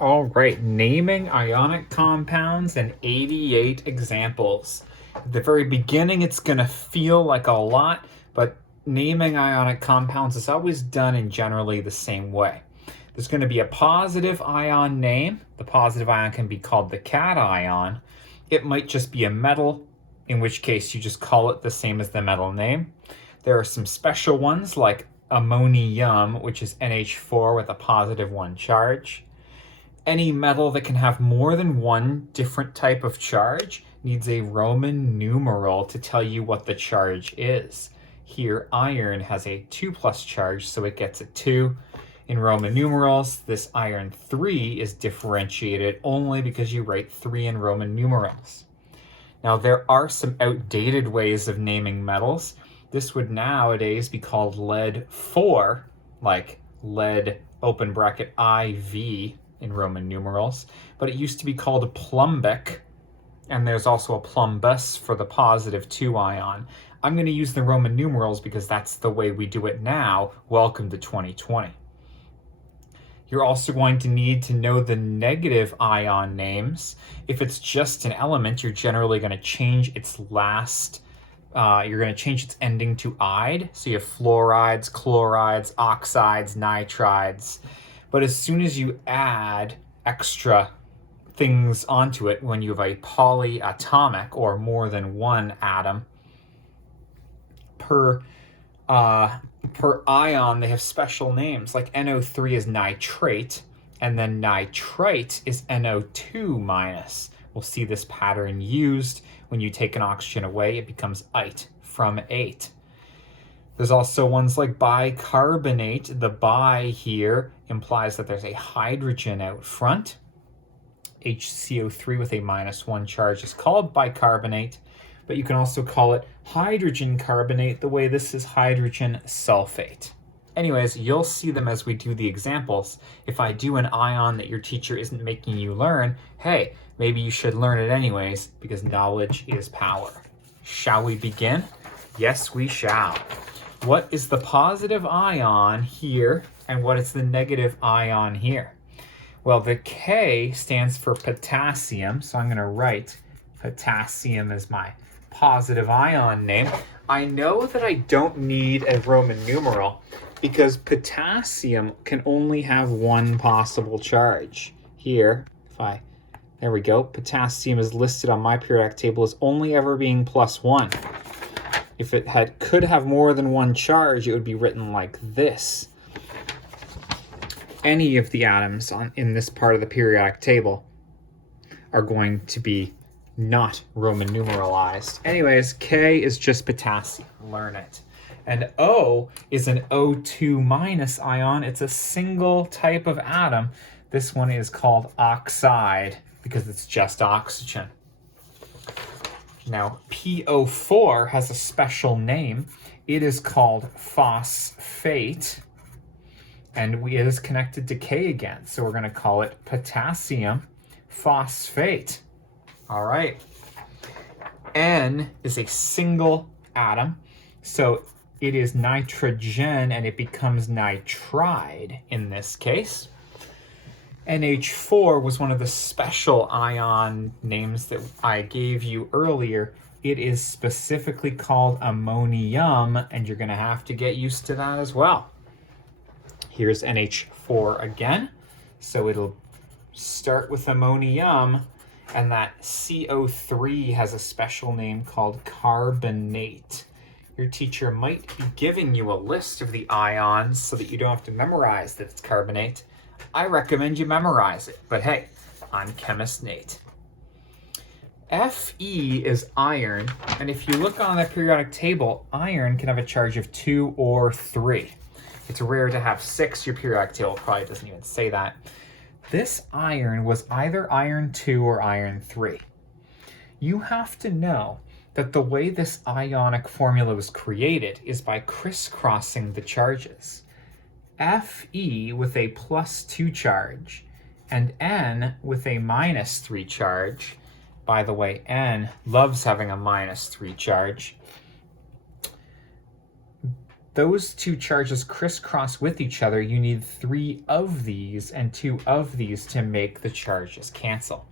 All right, naming ionic compounds and 88 examples. At the very beginning, it's going to feel like a lot, but naming ionic compounds is always done in generally the same way. There's going to be a positive ion name. The positive ion can be called the cation. It might just be a metal, in which case you just call it the same as the metal name. There are some special ones like ammonium, which is NH4 with a positive 1 charge. Any metal that can have more than one different type of charge needs a Roman numeral to tell you what the charge is. Here, iron has a 2+ charge, so it gets a 2. In Roman numerals, this iron 3 is differentiated only because you write 3 in Roman numerals. Now, there are some outdated ways of naming metals. This would nowadays be called lead 4, like lead open bracket IV in Roman numerals, but it used to be called a plumbic, and there's also a plumbus for the positive 2 ion. I'm going to use the Roman numerals because that's the way we do it now. Welcome to 2020. You're also going to need to know the negative ion names. If it's just an element, you're generally going to change its ending to "ide." So you have fluorides, chlorides, oxides, nitrides. But as soon as you add extra things onto it, when you have a polyatomic or more than one atom per ion, they have special names. Like NO3 is nitrate, and then nitrite is NO2-. We'll see this pattern used when you take an oxygen away. It becomes ite from 8. There's also ones like bicarbonate. The bi here implies that there's a hydrogen out front. HCO3 with a -1 charge is called bicarbonate, but you can also call it hydrogen carbonate, the way this is hydrogen sulfate. Anyways, you'll see them as we do the examples. If I do an ion that your teacher isn't making you learn, hey, maybe you should learn it anyways, because knowledge is power. Shall we begin? Yes, we shall. What is the positive ion here, and what is the negative ion here? Well, the K stands for potassium, so I'm going to write potassium as my positive ion name. I know that I don't need a Roman numeral because potassium can only have one possible charge. Here, there we go, potassium is listed on my periodic table as only ever being +1. If it could have more than one charge, it would be written like this. Any of the atoms in this part of the periodic table are going to be not Roman numeralized. Anyways, K is just potassium. Learn it. And O is an O2- ion. It's a single type of atom. This one is called oxide because it's just oxygen. Now, PO4 has a special name. It is called phosphate, and it is connected to K again, so we're going to call it potassium phosphate. All right. N is a single atom, so it is nitrogen, and it becomes nitride in this case. NH4 was one of the special ion names that I gave you earlier. It is specifically called ammonium, and you're going to have to get used to that as well. Here's NH4 again. So it'll start with ammonium, and that CO3 has a special name called carbonate. Your teacher might be giving you a list of the ions so that you don't have to memorize that it's carbonate. I recommend you memorize it, but hey, I'm Chemist Nate. Fe is iron, and if you look on the periodic table, iron can have a charge of 2 or 3. It's rare to have 6. Your periodic table probably doesn't even say that. This iron was either iron 2 or iron 3. You have to know that the way this ionic formula was created is by crisscrossing the charges. Fe with a +2 charge and N with a -3 charge. By the way, N loves having a -3 charge. those two charges crisscross with each other, you need 3 of these and 2 of these to make the charges cancel.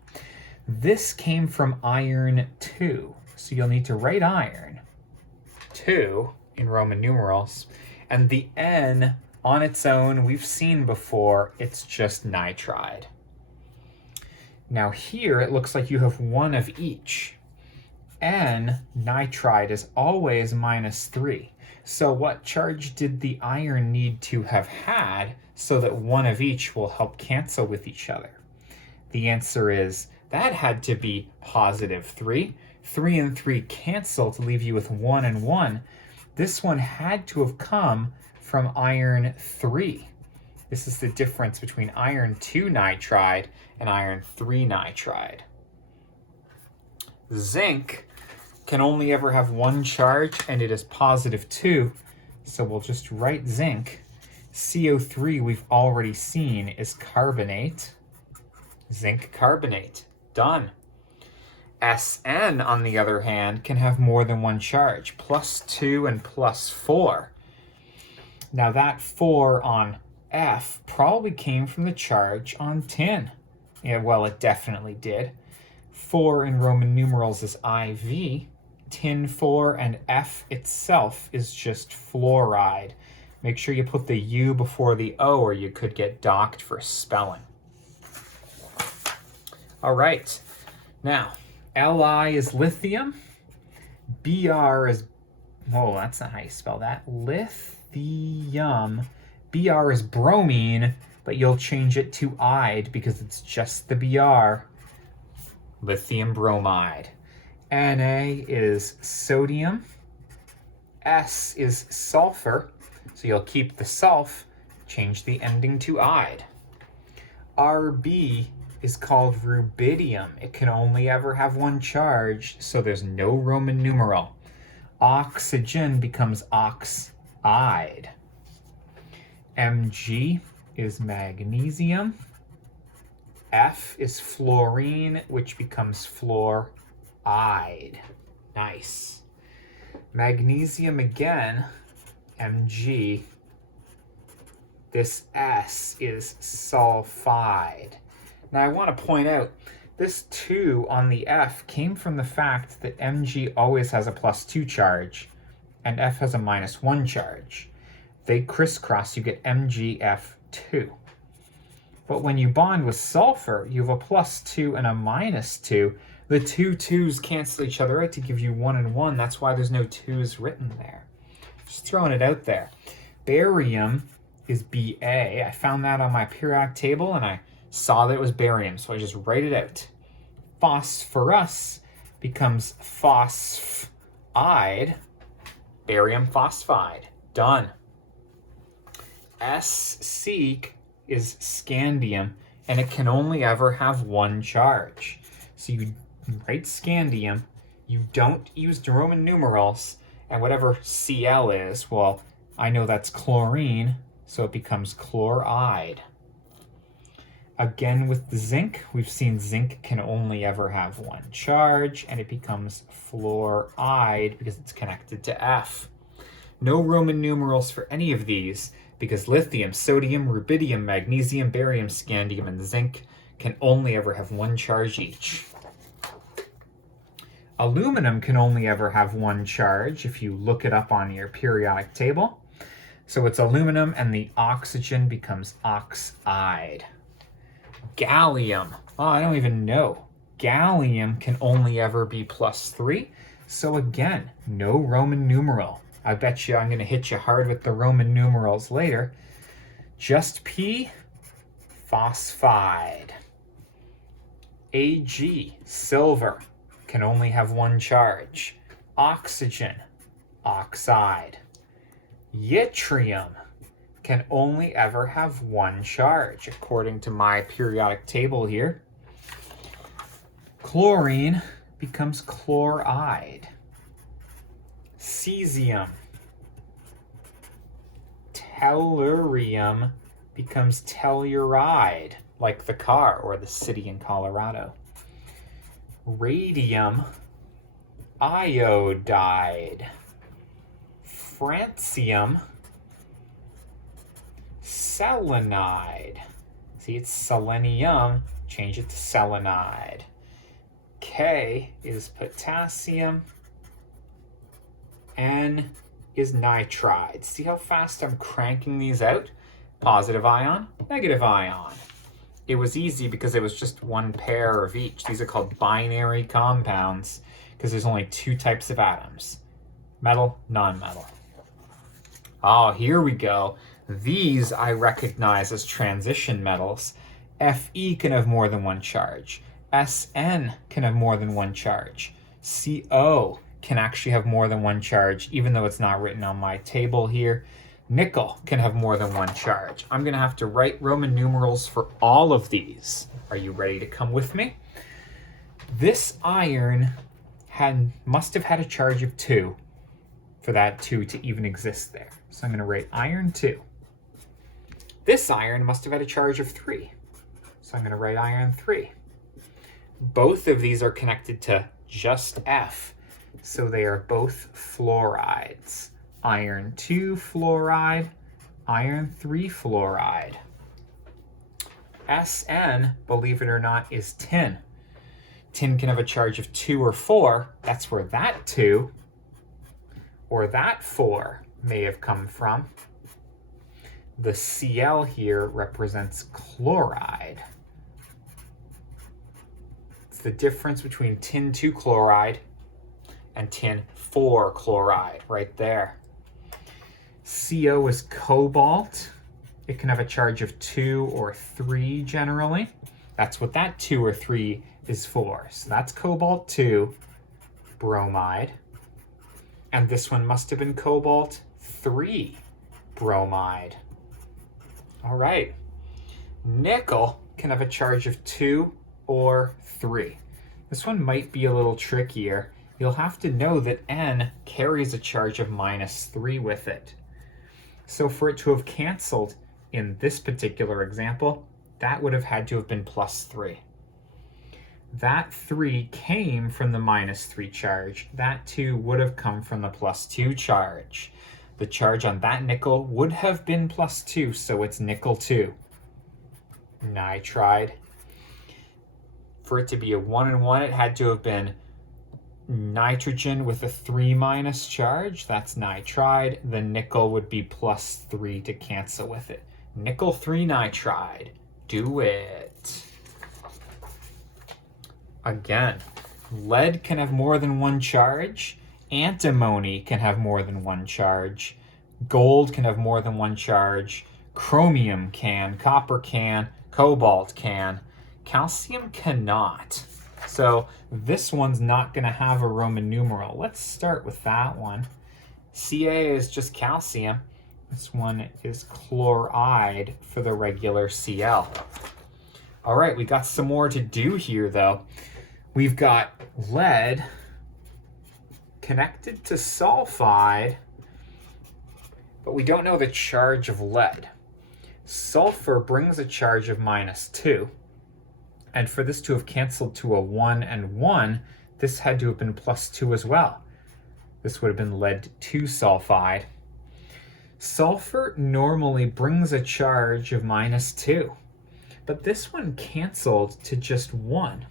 This came from iron 2. So you'll need to write iron 2 in Roman numerals. And the N on its own, we've seen before, it's just nitride. Now here it looks like you have 1 of each. N, nitride, is always -3. So what charge did the iron need to have had so that 1 of each will help cancel with each other? The answer is that had to be +3. 3 and 3 cancel to leave you with 1 and 1. This one had to have come from iron 3. This is the difference between iron 2 nitride and iron 3 nitride. Zinc can only ever have 1 charge, and it is +2. So we'll just write zinc. CO3 we've already seen is carbonate. Zinc carbonate. Done. Sn, on the other hand, can have more than 1 charge, +2 and +4. Now that 4 on F probably came from the charge on tin. Yeah, well, it definitely did. 4 in Roman numerals is IV. Tin 4 and F itself is just fluoride. Make sure you put the U before the O or you could get docked for spelling. All right, now Li is lithium. Br is, whoa, that's not how you spell that. Lithium. Br is bromine, but you'll change it to ide because it's just the Br. Lithium bromide. Na is sodium. S is sulfur, so you'll keep the sulf, change the ending to ide. Rb is called rubidium. It can only ever have 1 charge, so there's no Roman numeral. Oxygen becomes oxide. Mg is magnesium. F is fluorine, which becomes fluoride. Nice. Magnesium again, Mg. This S is sulfide. Now I want to point out, this 2 on the F came from the fact that Mg always has a +2 charge, and F has a -1 charge. They crisscross, you get MgF2. But when you bond with sulfur, you have a +2 and a -2. The 2 2's cancel each other out to give you 1 and 1. That's why there's no 2's written there. Just throwing it out there. Barium is Ba. I found that on my periodic table, and I saw that it was barium, so I just write it out. Phosphorus becomes phosphide. Barium phosphide. Done. Sc is scandium, and it can only ever have 1 charge. So you write scandium, you don't use the Roman numerals, and whatever Cl is, well, I know that's chlorine, so it becomes chloride. Again with the zinc, we've seen zinc can only ever have 1 charge, and it becomes fluoride because it's connected to F. No Roman numerals for any of these, because lithium, sodium, rubidium, magnesium, barium, scandium, and zinc can only ever have 1 charge each. Aluminum can only ever have 1 charge if you look it up on your periodic table. So it's aluminum, and the oxygen becomes oxide. Gallium, oh, I don't even know. Gallium can only ever be +3. So again, no Roman numeral. I bet you I'm going to hit you hard with the Roman numerals later. Just P, phosphide. Ag, silver, can only have 1 charge. Oxygen, oxide. Yttrium can only ever have 1 charge, according to my periodic table here. Chlorine becomes chloride. Cesium. Tellurium becomes telluride, like the car or the city in Colorado. Radium, iodide. Francium Selenide. See, it's selenium, change it to selenide. K is potassium. N is nitride. See how fast I'm cranking these out? Positive ion, negative ion. It was easy because it was just one pair of each. These are called binary compounds because there's only two types of atoms, metal, non-metal. Oh, here we go. These I recognize as transition metals. Fe can have more than one charge. Sn can have more than one charge. Co can actually have more than one charge, even though it's not written on my table here. Nickel can have more than one charge. I'm going to have to write Roman numerals for all of these. Are you ready to come with me? This iron must have had a charge of 2 for that 2 to even exist there. So I'm going to write iron 2. This iron must have had a charge of 3. So I'm going to write iron 3. Both of these are connected to just F. So they are both fluorides. Iron 2 fluoride, iron 3 fluoride. Sn, believe it or not, is tin. Tin can have a charge of 2 or 4. That's where that 2 or that 4 may have come from. The Cl here represents chloride. It's the difference between tin 2 chloride and tin 4 chloride right there. Co is cobalt. It can have a charge of 2 or 3 generally. That's what that 2 or 3 is for. So that's cobalt 2 bromide. And this one must have been cobalt 3 bromide. All right. Nickel can have a charge of 2 or 3. This one might be a little trickier. You'll have to know that N carries a charge of -3 with it. So for it to have canceled in this particular example, that would have had to have been +3. That 3 came from the -3 charge. That 2 would have come from the +2 charge. The charge on that nickel would have been +2, so it's nickel 2. Nitride. For it to be a 1 and 1, it had to have been nitrogen with a 3- charge. That's nitride. The nickel would be +3 to cancel with it. Nickel 3 nitride. Do it. Again, lead can have more than one charge. Antimony can have more than one charge. Gold can have more than one charge. Chromium can. Copper can. Cobalt can. Calcium cannot. So this one's not going to have a Roman numeral. Let's start with that one. Ca is just calcium. This one is chloride for the regular Cl. All right, we got some more to do here, though. We've got lead connected to sulfide, but we don't know the charge of lead. Sulfur brings a charge of -2. And for this to have canceled to a 1 and 1, this had to have been +2 as well. This would have been lead 2 sulfide. Sulfur normally brings a charge of -2, but this one canceled to just 1.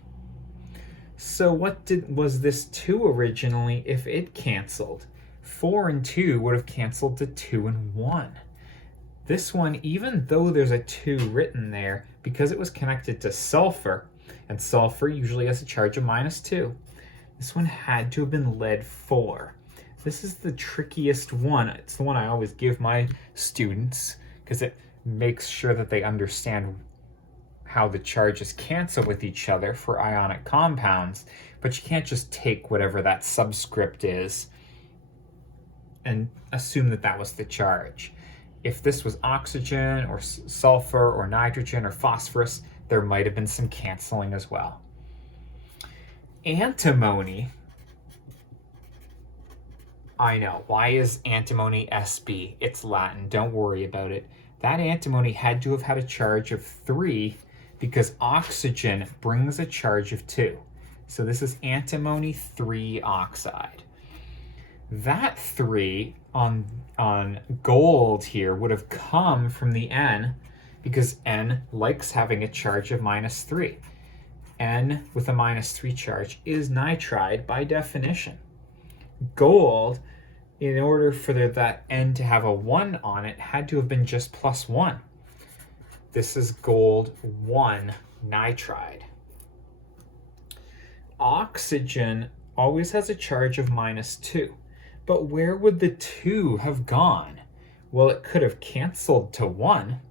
So what was this 2 originally if it canceled? 4 and 2 would have canceled to 2 and 1. This one, even though there's a 2 written there, because it was connected to sulfur, and sulfur usually has a charge of -2, this one had to have been lead 4. This is the trickiest one. It's the one I always give my students because it makes sure that they understand how the charges cancel with each other for ionic compounds, but you can't just take whatever that subscript is and assume that that was the charge. If this was oxygen or sulfur or nitrogen or phosphorus, there might have been some canceling as well. Antimony. I know. Why is antimony Sb? It's Latin. Don't worry about it. That antimony had to have had a charge of 3 because oxygen brings a charge of 2. So this is antimony 3 oxide. That 3 on gold here would have come from the N, because N likes having a charge of -3. N with a -3 charge is nitride by definition. Gold, in order for that N to have a 1 on it, had to have been just +1. This is gold 1 nitride. Oxygen always has a charge of -2. But where would the 2 have gone? Well, it could have canceled to 1,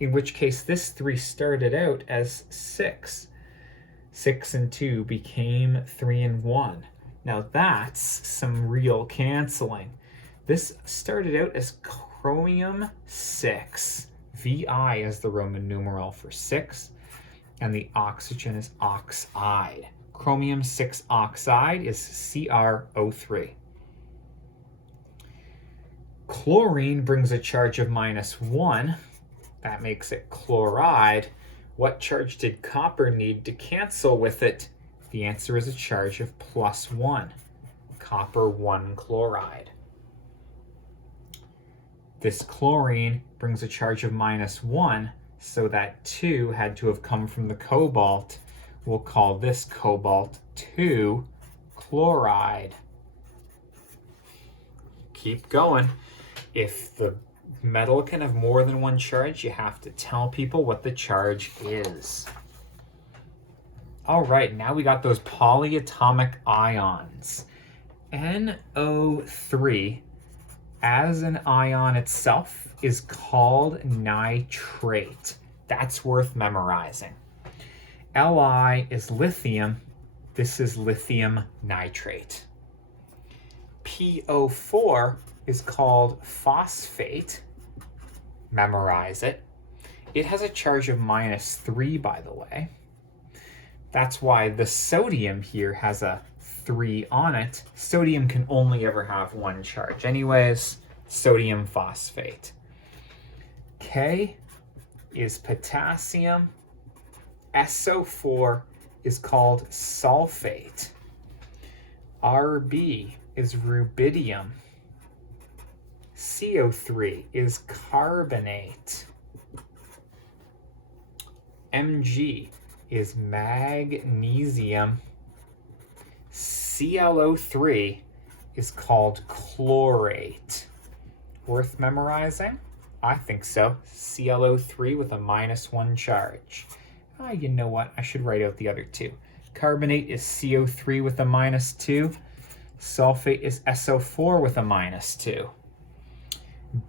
in which case this 3 started out as 6. 6 and 2 became 3 and 1. Now that's some real canceling. This started out as chromium 6. Vi is the Roman numeral for 6, and the oxygen is oxide. Chromium 6 oxide is CrO3. Chlorine brings a charge of -1. That makes it chloride. What charge did copper need to cancel with it? The answer is a charge of +1. Copper 1 chloride. This chlorine brings a charge of -1, so that 2 had to have come from the cobalt. We'll call this cobalt 2 chloride. Keep going. If the metal can have more than one charge, you have to tell people what the charge is. All right, now we got those polyatomic ions. NO3, as an ion itself, is called nitrate. That's worth memorizing. Li is lithium. This is lithium nitrate. PO4 is called phosphate. Memorize it. It has a charge of -3, by the way. That's why the sodium here has a 3 on it. Sodium can only ever have 1 charge anyways. Sodium phosphate. K is potassium. SO4 is called sulfate. RB is rubidium. CO3 is carbonate. Mg is magnesium. ClO3 is called chlorate. Worth memorizing? I think so. ClO3 with a -1 charge. You know what? I should write out the other 2. Carbonate is CO3 with a -2. Sulfate is SO4 with a -2.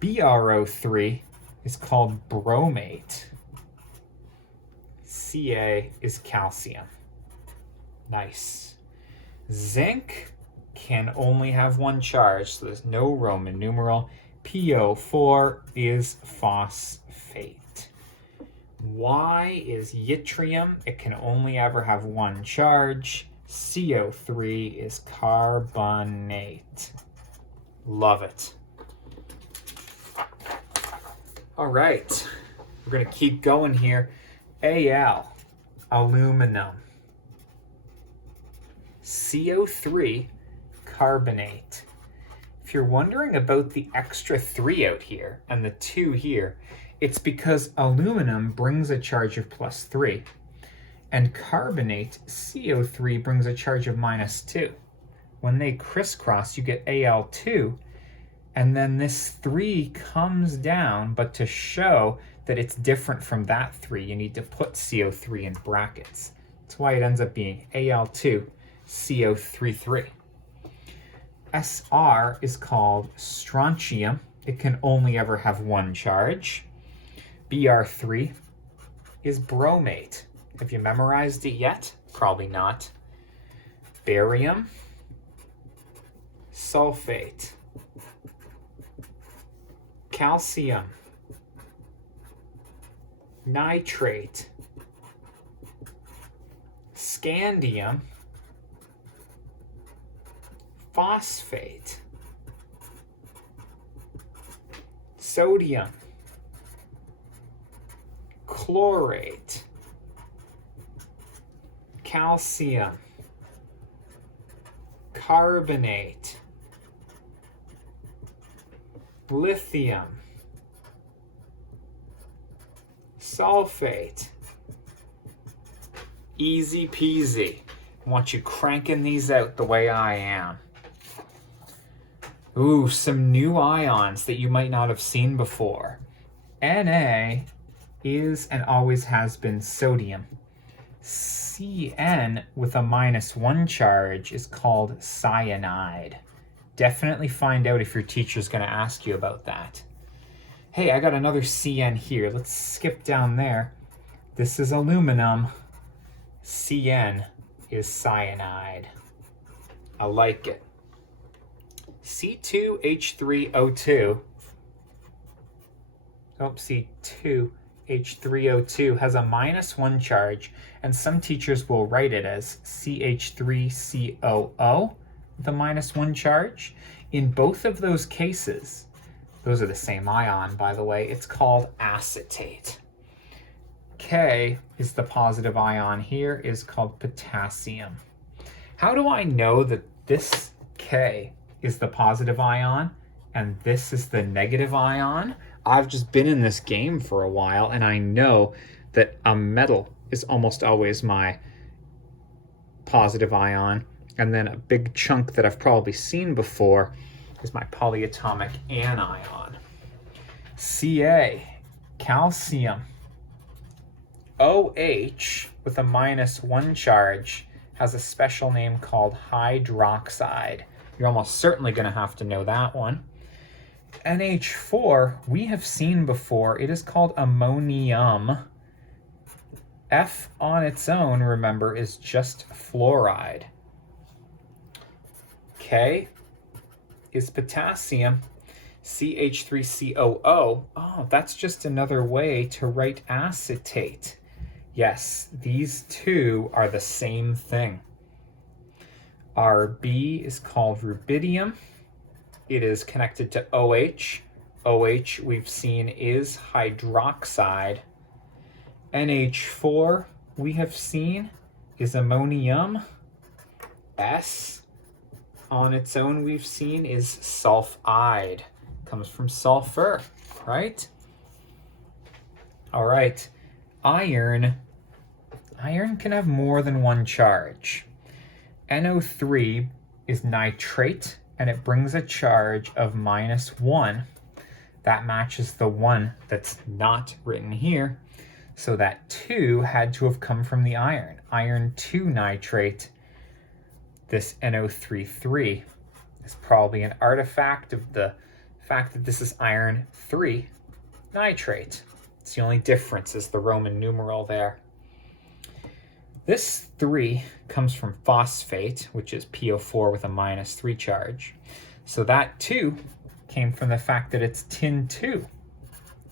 BrO3 is called bromate. Ca is calcium. Nice. Zinc can only have 1 charge, so there's no Roman numeral. PO4 is phosphate. Y is yttrium. It can only ever have 1 charge. CO3 is carbonate. Love it. All right, we're going to keep going here. Al, aluminum. CO3, carbonate. If you're wondering about the extra 3 out here and the 2 here, it's because aluminum brings a charge of +3, and carbonate, CO3, brings a charge of -2. When they crisscross, you get Al2, and then this 3 comes down, but to show that it's different from that 3, you need to put CO3 in brackets. That's why it ends up being Al2, CO33. Sr is called strontium. It can only ever have 1 charge. Br3 is bromate. Have you memorized it yet? Probably not. Barium, sulfate, calcium, nitrate, scandium, phosphate, sodium, chlorate, calcium, carbonate, lithium, sulfate. Easy peasy. I want you cranking these out the way I am. Ooh, some new ions that you might not have seen before. Na is and always has been sodium. Cn with a -1 charge is called cyanide. Definitely find out if your teacher's going to ask you about that. Hey, I got another Cn here. Let's skip down there. This is aluminum. Cn is cyanide. I like it. C2H3O2. C2H3O2 has a -1 charge, and some teachers will write it as CH3COO with a -1 charge. In both of those cases, those are the same ion, by the way, it's called acetate. K is the positive ion here, is called potassium. How do I know that this K is the positive ion and this is the negative ion? I've just been in this game for a while, and I know that a metal is almost always my positive ion, and then a big chunk that I've probably seen before is my polyatomic anion. Ca, calcium. OH with a -1 charge has a special name called hydroxide. You're almost certainly going to have to know that one. NH4 we have seen before. It is called ammonium. F on its own, remember, is just fluoride. K is potassium. CH3COO. Oh, that's just another way to write acetate. Yes, these two are the same thing. RB is called rubidium. It is connected to OH. OH we've seen is hydroxide. NH4 we have seen is ammonium. S on its own we've seen is sulfide. Comes from sulfur, right? All right. Iron can have more than one charge. NO3 is nitrate, and it brings a charge of -1. That matches the one that's not written here. So that 2 had to have come from the iron. Iron 2 nitrate. This NO3 is probably an artifact of the fact that this is iron 3 nitrate. It's the only difference is the Roman numeral there. This 3 comes from phosphate, which is PO4 with a -3 charge. So that 2 came from the fact that it's tin 2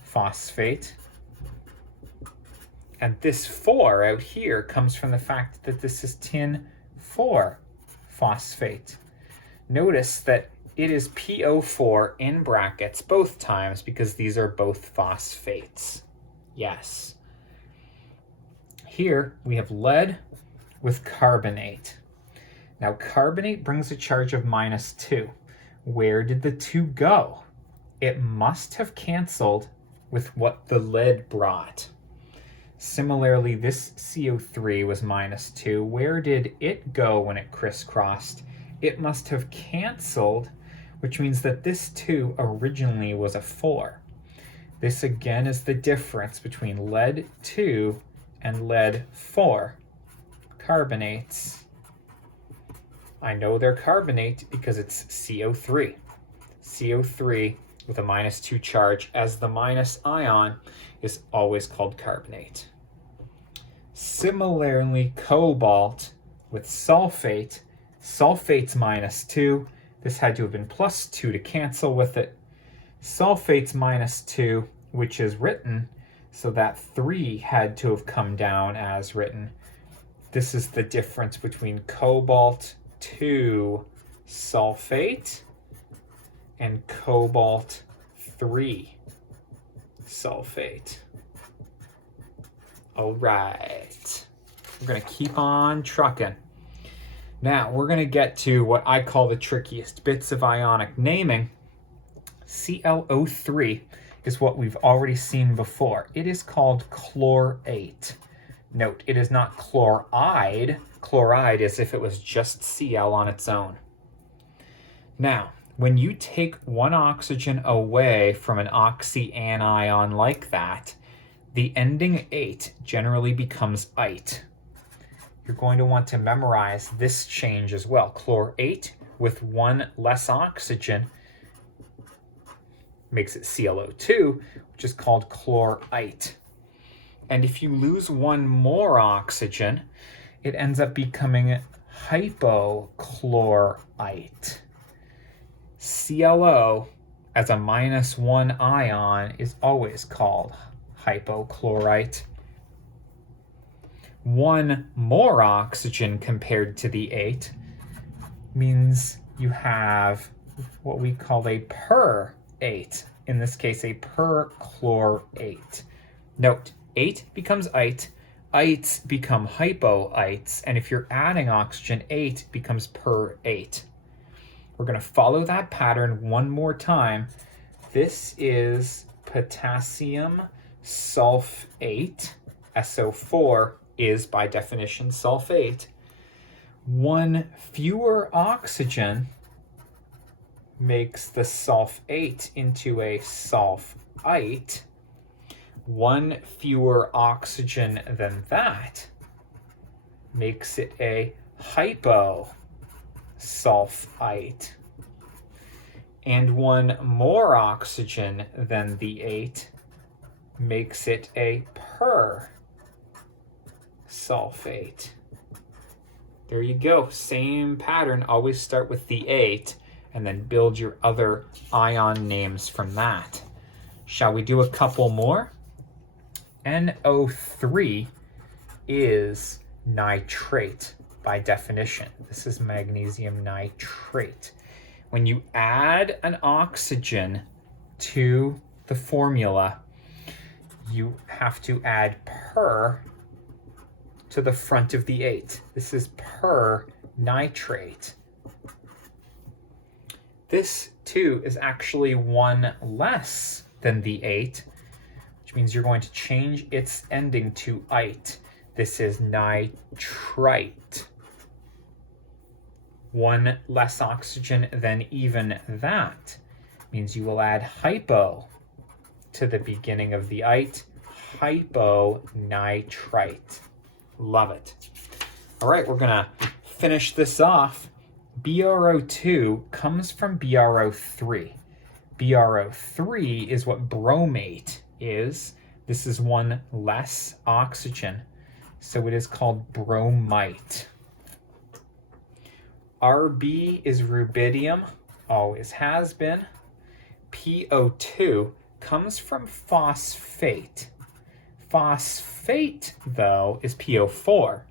phosphate. And this 4 out here comes from the fact that this is tin 4 phosphate. Notice that it is PO4 in brackets both times because these are both phosphates. Yes. Here we have lead with carbonate. Now carbonate brings a charge of -2. Where did the 2 go? It must have canceled with what the lead brought. Similarly, this CO3 was -2. Where did it go when it crisscrossed? It must have canceled, which means that this 2 originally was a 4. This again is the difference between lead 2 and lead 4 carbonates. I know they're carbonate because it's CO3. CO3 with a -2 charge as the minus ion is always called carbonate. Similarly, cobalt with sulfate. Sulfate's -2. This had to have been +2 to cancel with it. Sulfate's -2, which is written, so that 3 had to have come down as written. This is the difference between cobalt 2 sulfate and cobalt 3 sulfate. All right, we're gonna keep on trucking. Now we're gonna get to what I call the trickiest bits of ionic naming. ClO3 is what we've already seen before. It is called chlorate. Note, it is not chloride. Chloride is if it was just Cl on its own. Now, when you take one oxygen away from an oxyanion like that, the ending ate generally becomes ite. You're going to want to memorize this change as well. Chlorate with one less oxygen makes it ClO2, which is called chlorite. And if you lose one more oxygen, it ends up becoming hypochlorite. ClO as a -1 ion is always called hypochlorite. One more oxygen compared to the ate means you have what we call a perate. In this case, a perchlorate. Note, ate becomes ite, ites become hypoites, and if you're adding oxygen, ate becomes perate. We're going to follow that pattern one more time. This is potassium sulfate. SO4 is by definition sulfate. One fewer oxygen makes the sulfate into a sulfite. One fewer oxygen than that makes it a hyposulfite. And one more oxygen than the ate makes it a persulfate. There you go. Same pattern. Always start with the ate and then build your other ion names from that. Shall we do a couple more? NO3 is nitrate by definition. This is magnesium nitrate. When you add an oxygen to the formula, you have to add per to the front of the ate. This is pernitrate. This too is actually one less than the ate, which means you're going to change its ending to ite. This is nitrite. One less oxygen than even that means you will add hypo to the beginning of the ite, hyponitrite. Love it. All right, we're gonna finish this off. BrO2 comes from BrO3. BrO3 is what bromate is. This is one less oxygen, so it is called bromite. Rb is rubidium, always has been. PO2 comes from phosphate. Phosphate, though, is PO4.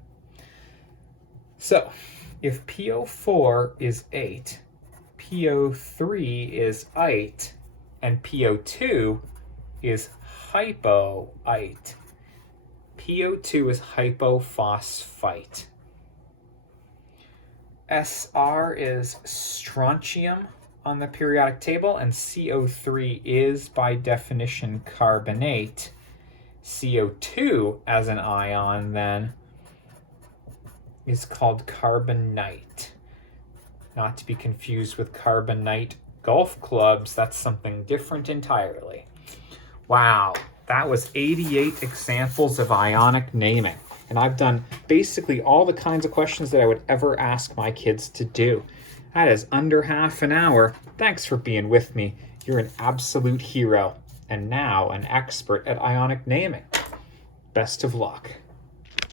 So, if PO4 is 8, PO3 is ite, and PO2 is hypoite. PO2 is hypophosphite. Sr is strontium on the periodic table, and CO3 is, by definition, carbonate. CO2 as an ion, then, is called carbonite. Not to be confused with carbonite golf clubs. That's something different entirely. Wow, that was 88 examples of ionic naming. And I've done basically all the kinds of questions that I would ever ask my kids to do. That is under half an hour. Thanks for being with me. You're an absolute hero, and now an expert at ionic naming. Best of luck.